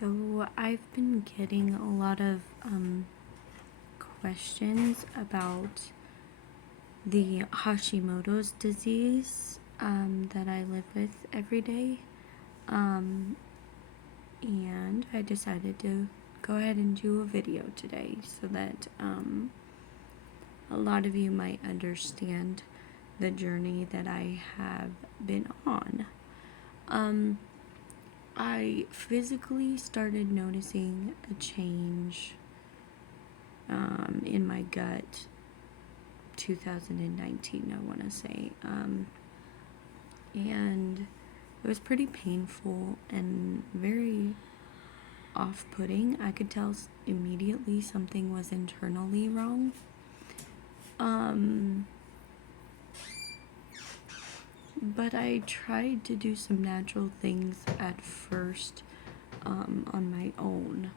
So I've been getting a lot of questions about the Hashimoto's disease that I live with every day. Um, and I decided to go ahead and do a video today so that a lot of you might understand the journey that I have been on. I physically started noticing a change in my gut 2019, I want to say. And it was pretty painful and very off-putting. I could tell immediately something was internally wrong. But I tried to do some natural things at first on my own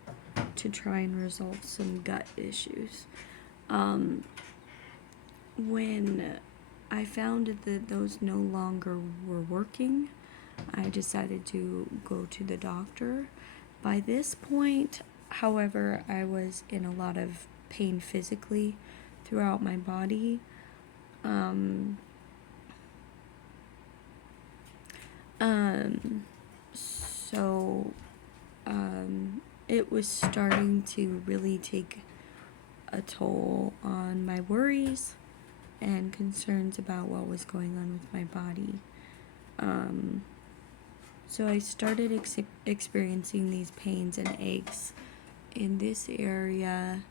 to try and resolve some gut issues. When I found that those no longer were working, I decided to go to the doctor. By this point, however, I was in a lot of pain physically throughout my body. So it was starting to really take a toll on my worries and concerns about what was going on with my body. So I started experiencing these pains and aches in this area,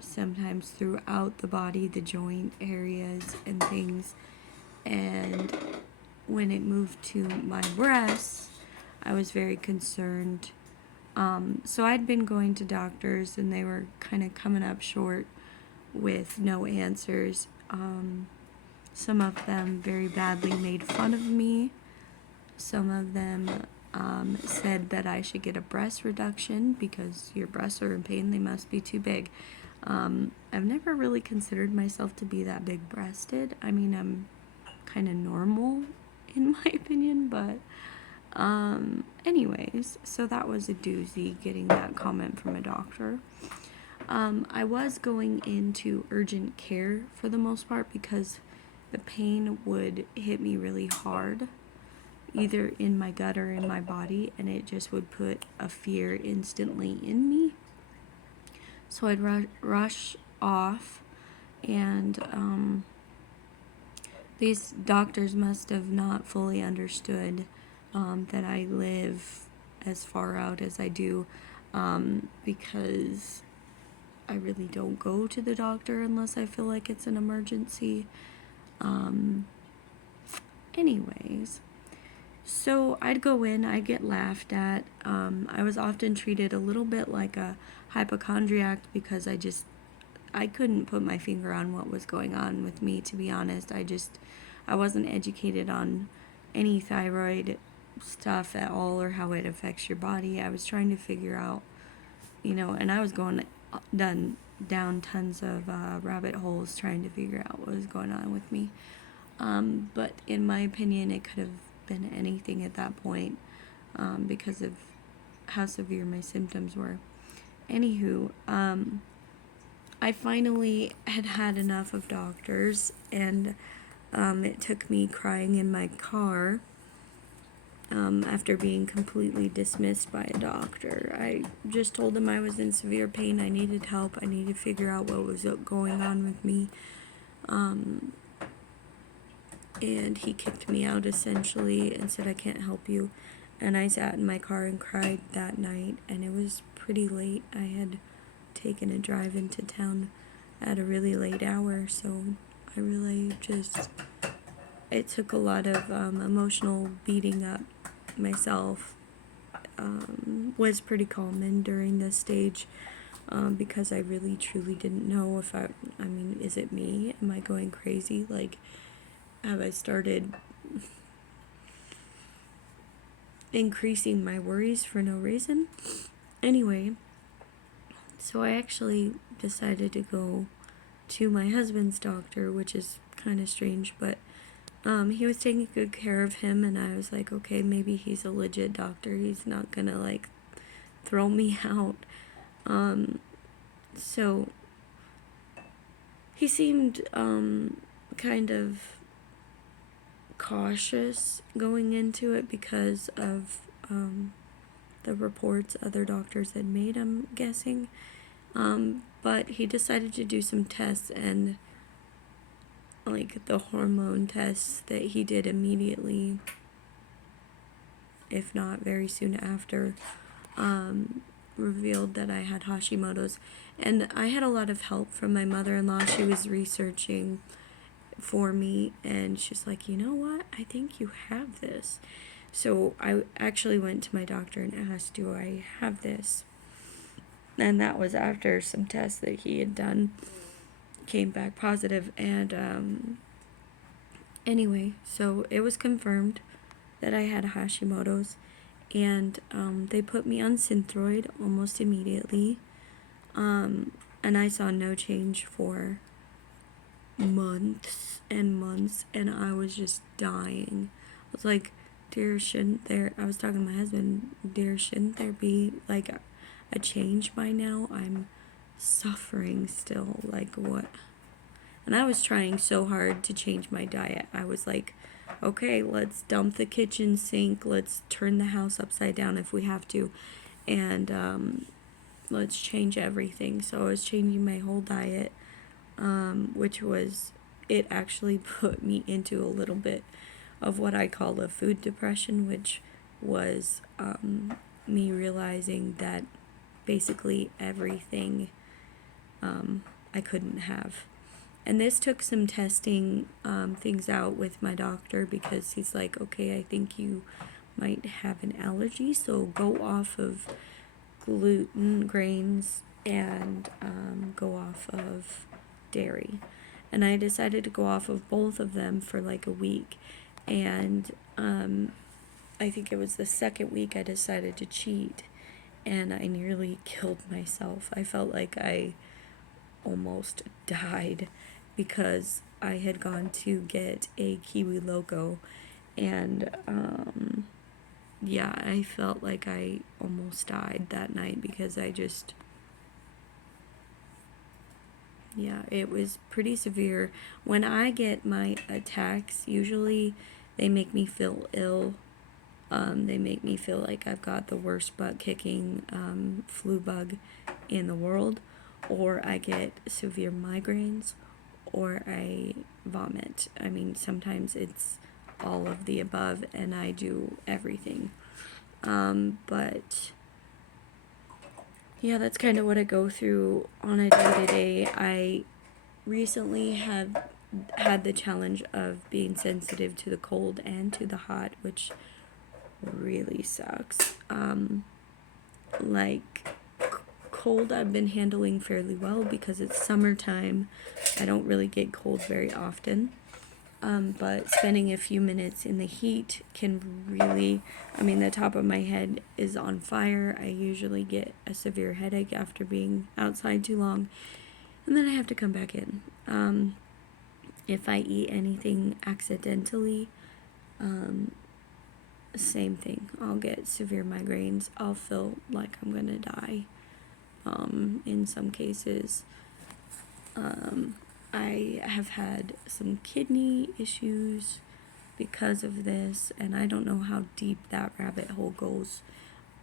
sometimes throughout the body, the joint areas and things. And when it moved to my breasts, I was very concerned. So I'd been going to doctors and they were kind of coming up short with no answers. Some of them very badly made fun of me. Some of them said that I should get a breast reduction because your breasts are in pain, they must be too big. I've never really considered myself to be that big breasted. I mean, I'm kind of normal in my opinion, but anyways, so that was a doozy getting that comment from a doctor. I was going into urgent care for the most part because the pain would hit me really hard, either in my gut or in my body, and it just would put a fear instantly in me. So I'd rush off, and these doctors must have not fully understood that I live as far out as I do, because I really don't go to the doctor unless I feel like it's an emergency. Anyways, so I'd go in, I'd get laughed at. I was often treated a little bit like a hypochondriac because I couldn't put my finger on what was going on with me, to be honest. I wasn't educated on any thyroid stuff at all or how it affects your body. I was trying to figure out, and I was going down tons of rabbit holes trying to figure out what was going on with me. But in my opinion, it could have been anything at that point, because of how severe my symptoms were. Anywho, I finally had enough of doctors, and it took me crying in my car after being completely dismissed by a doctor. I just told him I was in severe pain, I needed help, I needed to figure out what was going on with me. And he kicked me out essentially and said, I can't help you. And I sat in my car and cried that night, and it was pretty late. I had taken a drive into town at a really late hour, so I really it took a lot of emotional beating up myself. Was pretty common during this stage, because I really truly didn't know if is it me? Am I going crazy? Like, have I started increasing my worries for no reason? Anyway, so I actually decided to go to my husband's doctor, which is kind of strange, but He was taking good care of him, and I was like, okay, maybe he's a legit doctor. He's not gonna like throw me out. So he seemed kind of cautious going into it because of the reports other doctors had made, I'm guessing. But he decided to do some tests, and like the hormone tests that he did immediately, if not very soon after, revealed that I had Hashimoto's. And I had a lot of help from my mother-in-law. She was researching for me, and she's like, you know what, I think you have this. So I actually went to my doctor and asked, do I have this? And that was after some tests that he had done came back positive. And anyway, so it was confirmed that I had Hashimoto's, and they put me on Synthroid almost immediately, and I saw no change for months and months, and I was just dying. I was like, dear, shouldn't there, I was talking to my husband, dear, shouldn't there be like a change by now? I'm suffering still, like what? And I was trying so hard to change my diet. I was like, okay, let's dump the kitchen sink, let's turn the house upside down if we have to, and let's change everything. So I was changing my whole diet, which was, it actually put me into a little bit of what I call a food depression, which was me realizing that basically everything I couldn't have. And this took some testing things out with my doctor, because he's like, okay, I think you might have an allergy, so go off of gluten, grains, and go off of dairy. And I decided to go off of both of them for like a week. And I think it was the second week I decided to cheat, and I nearly killed myself. I felt like I almost died because I had gone to get a Kiwi Loco, and yeah, I felt like I almost died that night because I just, yeah, it was pretty severe. When I get my attacks, usually they make me feel ill. They make me feel like I've got the worst butt kicking flu bug in the world, or I get severe migraines, or I vomit. I mean, sometimes it's all of the above, and I do everything. But yeah, that's kind of what I go through on a day-to-day. I recently have had the challenge of being sensitive to the cold and to the hot, which really sucks. Like cold I've been handling fairly well because it's summertime. I don't really get cold very often. But spending a few minutes in the heat can really, I mean, the top of my head is on fire. I usually get a severe headache after being outside too long, and then I have to come back in. If I eat anything accidentally, same thing. I'll get severe migraines. I'll feel like I'm gonna die. In some cases, I have had some kidney issues because of this, and I don't know how deep that rabbit hole goes,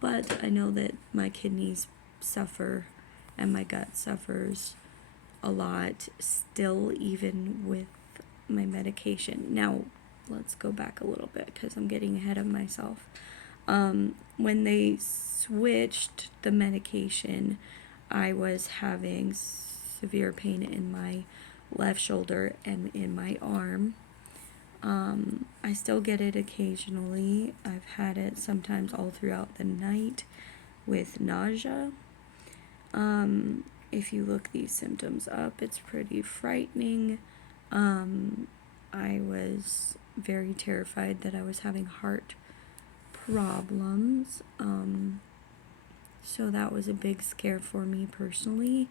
but I know that my kidneys suffer and my gut suffers a lot still, even with my medication. Now, let's go back a little bit because I'm getting ahead of myself. When they switched the medication, I was having severe pain in my left shoulder and in my arm. I still get it occasionally. I've had it sometimes all throughout the night with nausea. If you look these symptoms up, it's pretty frightening. I was very terrified that I was having heart problems. So that was a big scare for me personally.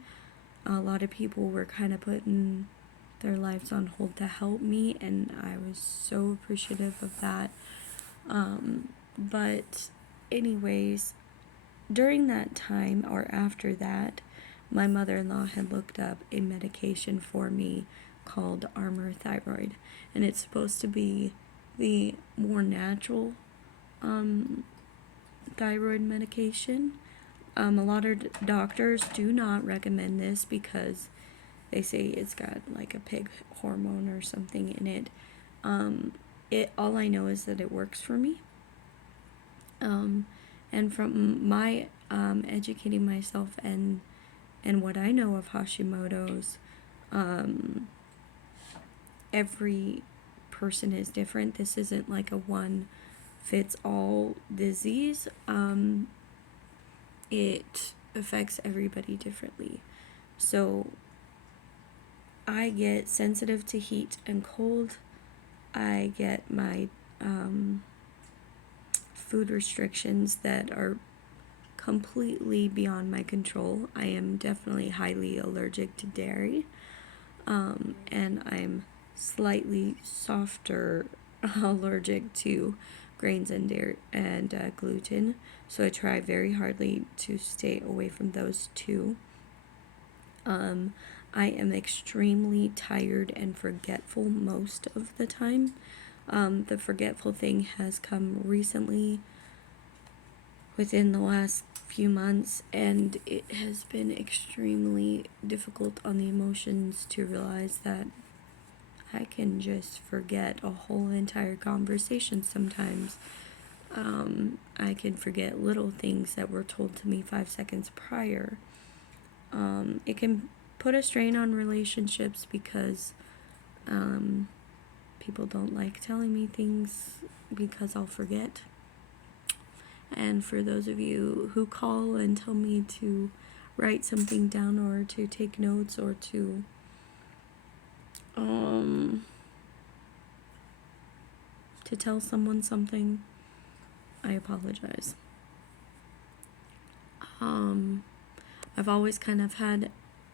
A lot of people were kind of putting their lives on hold to help me, and I was so appreciative of that. But anyways, during that time or after that, my mother-in-law had looked up a medication for me called Armour Thyroid, and it's supposed to be the more natural thyroid medication. A lot of doctors do not recommend this because they say it's got like a pig hormone or something in it. All I know is that it works for me. And from my educating myself and what I know of Hashimoto's, every person is different. This isn't like a one fits all disease. It affects everybody differently. So I get sensitive to heat and cold. I get my food restrictions that are completely beyond my control. I am definitely highly allergic to dairy, and I'm slightly softer allergic to grains and dairy and gluten. So I try very hardly to stay away from those two. I am extremely tired and forgetful most of the time. The forgetful thing has come recently within the last few months, and it has been extremely difficult on the emotions to realize that I can just forget a whole entire conversation sometimes. I can forget little things that were told to me 5 seconds prior. It can put a strain on relationships because people don't like telling me things because I'll forget. And for those of you who call and tell me to write something down or to take notes or to tell someone something, I apologize. I've always kind of had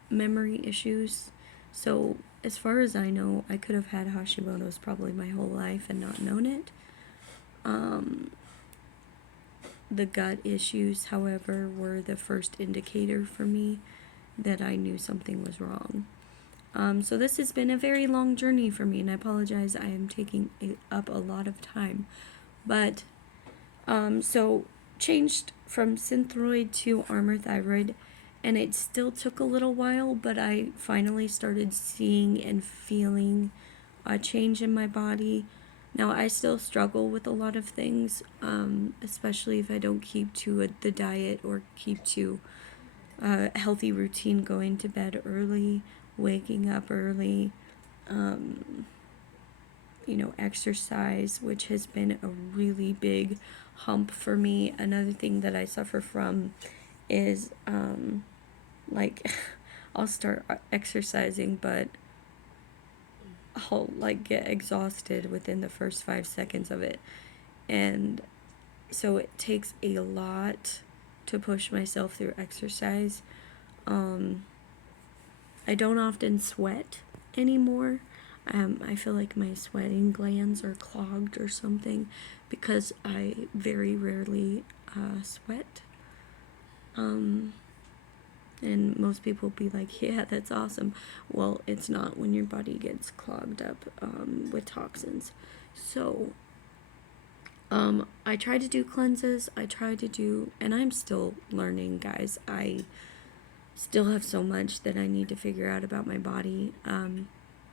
memory issues, so as far as I know, I could have had Hashimoto's probably my whole life and not known it. The gut issues, however, were the first indicator for me that I knew something was wrong. So this has been a very long journey for me, and I apologize, I am taking up a lot of time. But, so changed from Synthroid to Armour Thyroid, and it still took a little while, but I finally started seeing and feeling a change in my body. Now, I still struggle with a lot of things, especially if I don't keep to the diet or keep to a healthy routine, going to bed early, waking up early, exercise, which has been a really big hump for me. Another thing that I suffer from is, I'll start exercising, but I'll, get exhausted within the first 5 seconds of it. And so it takes a lot to push myself through exercise. I don't often sweat anymore. I feel like my sweating glands are clogged or something because I very rarely sweat. And most people be like, yeah, that's awesome. Well, it's not when your body gets clogged up with toxins. So I try to do cleanses. And I'm still learning, guys. I still have so much that I need to figure out about my body.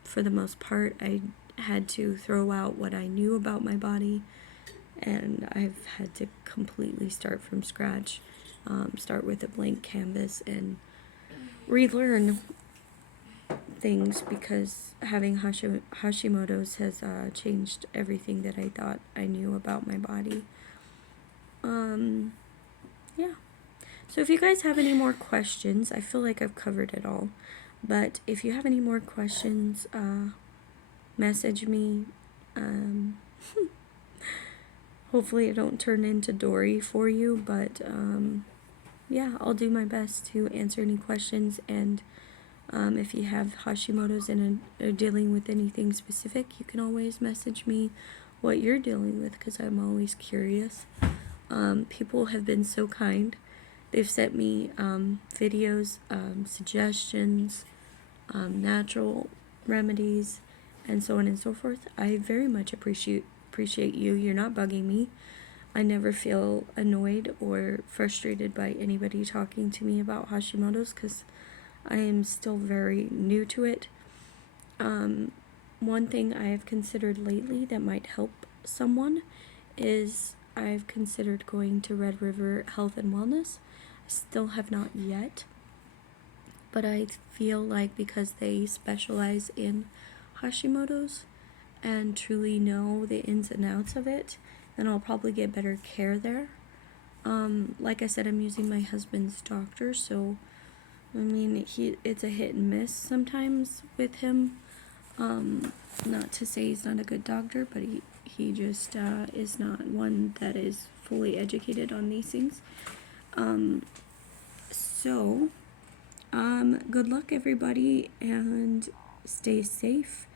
For the most part, I had to throw out what I knew about my body, and I've had to completely start from scratch, start with a blank canvas and relearn things, because having Hashimoto's has changed everything that I thought I knew about my body. Yeah. So if you guys have any more questions, I feel like I've covered it all. But if you have any more questions, message me. Hopefully it don't turn into Dory for you, but yeah, I'll do my best to answer any questions, and If you have Hashimoto's and are dealing with anything specific, you can always message me what you're dealing with, because I'm always curious. People have been so kind. They've sent me videos, suggestions, natural remedies, and so on and so forth. I very much appreciate you. You're not bugging me. I never feel annoyed or frustrated by anybody talking to me about Hashimoto's, because I am still very new to it. One thing I have considered lately that might help someone is I've considered going to Red River Health and Wellness. I still have not yet, but I feel like because they specialize in Hashimoto's and truly know the ins and outs of it, then I'll probably get better care there. Like I said, I'm using my husband's doctor, so I mean, it's a hit and miss sometimes with him. Not to say he's not a good doctor, but he just is not one that is fully educated on these things. So, good luck, everybody, and stay safe.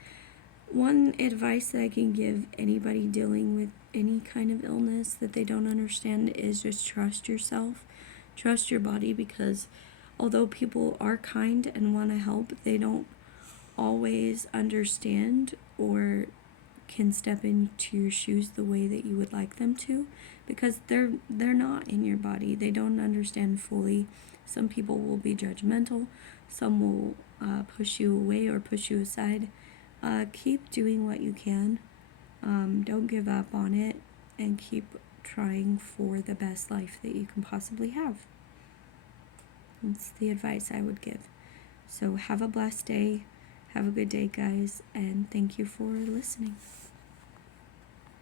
One advice that I can give anybody dealing with any kind of illness that they don't understand is just trust yourself. Trust your body, because although people are kind and want to help, they don't always understand or can step into your shoes the way that you would like them to, because they're not in your body. They don't understand fully. Some people will be judgmental. Some will push you away or push you aside. Keep doing what you can. Don't give up on it, and keep trying for the best life that you can possibly have. That's the advice I would give. So have a blessed day. Have a good day, guys, and thank you for listening.